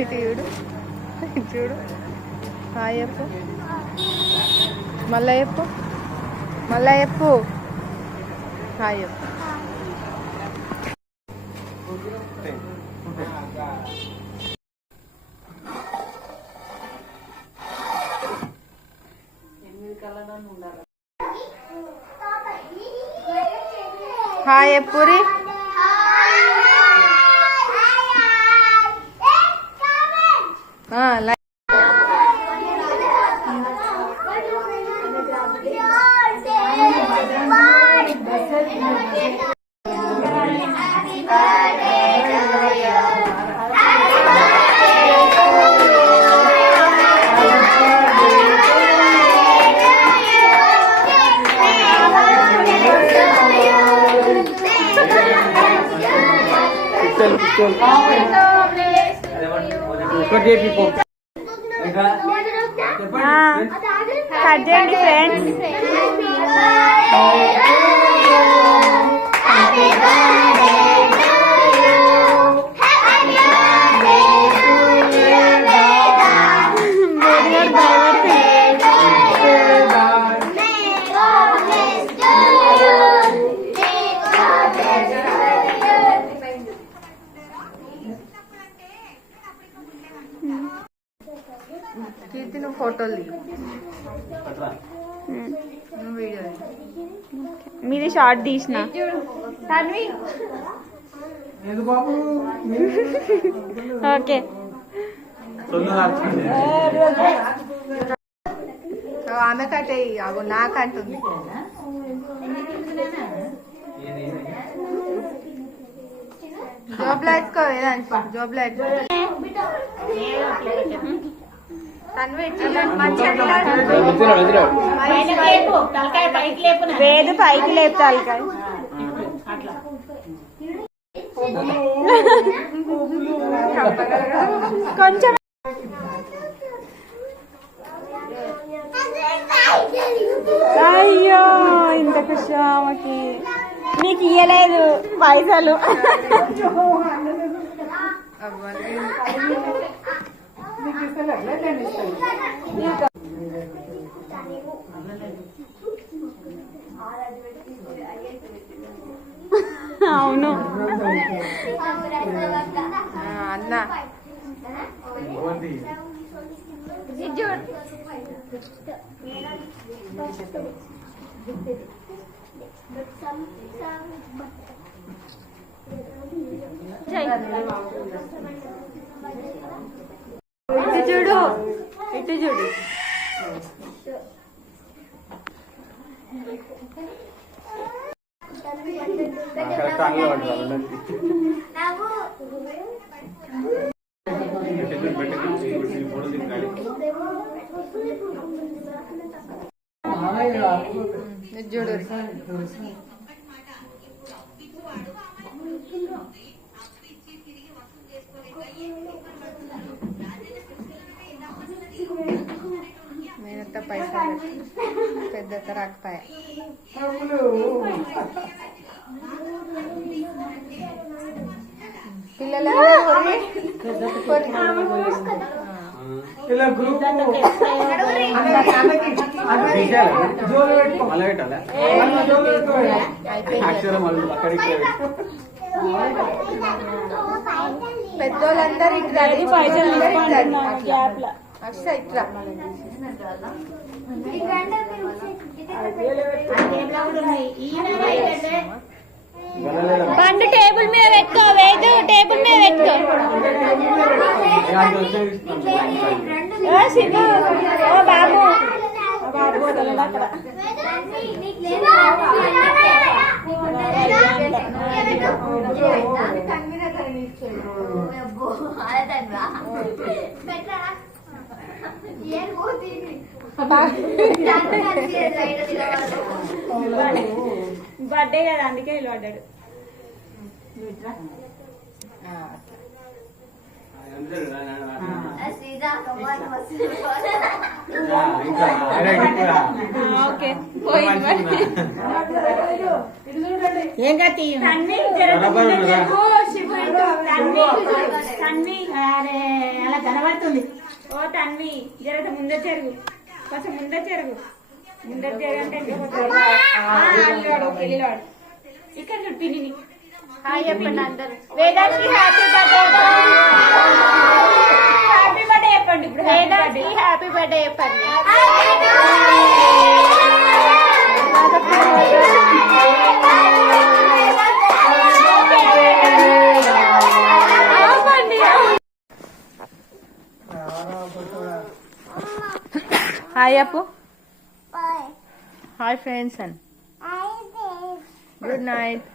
ఇటు చూడు, ఇటు చూడు. హాయ్ చెప్పు, మళ్ళా చెప్పు, మళ్ళా చెప్పు. హాయ్ చెప్పు. హాయ్ చెప్పురి. కట్ చేయండి ఫ్రెండ్స్. కీర్తి నువ్వు ఫోటోలు వీడియో మీది షార్ట్ తీసిన ఓకే. ఆమె కట్టే అగో నాకంటుంది. జాబ్ లైట్ జాబ్ లైట్ వేదు పైకి లేపు తలకాయ. కొంచెం అయ్యో ఇంత ఖుషి ఆమెకి. నీకు ఇయ్యలేదు పైసలు. అవును అన్న ఇటు చూడు, ఇటు చూడు. చూడు నేనంతా పైసలు పెద్ద రాకపోయా. పిల్లలందరూ పెద్దోళ్ళందరూ ఇట్లా ఇట్లా బండి టేబుల్ మీద పెట్టుకో, వేదు టేబుల్ మీద పెట్టుకో. బాబు బర్త్డే కదా అందుకే ఇల్లు పడ్డాడు. ఏం తన్వి అరే అలా కనబడుతుంది. ఓ తన్వి జరగ ముందర జరుగు, కొంచెం ముందర జరుగు. ముందర జరగంటే అల్లువాడు పెళ్ళివాడు ఇక్కడ చూడు పిన్ని. హాయ్ చెప్పండి అందరు. Vedasri happy birthday. Happy birthday చెప్పండి. ఇప్పుడు వేదాశ్రీ హ్యాపీ బర్త్డే చెప్పండి. హాయ్ అప్పు. Hi friends and good night.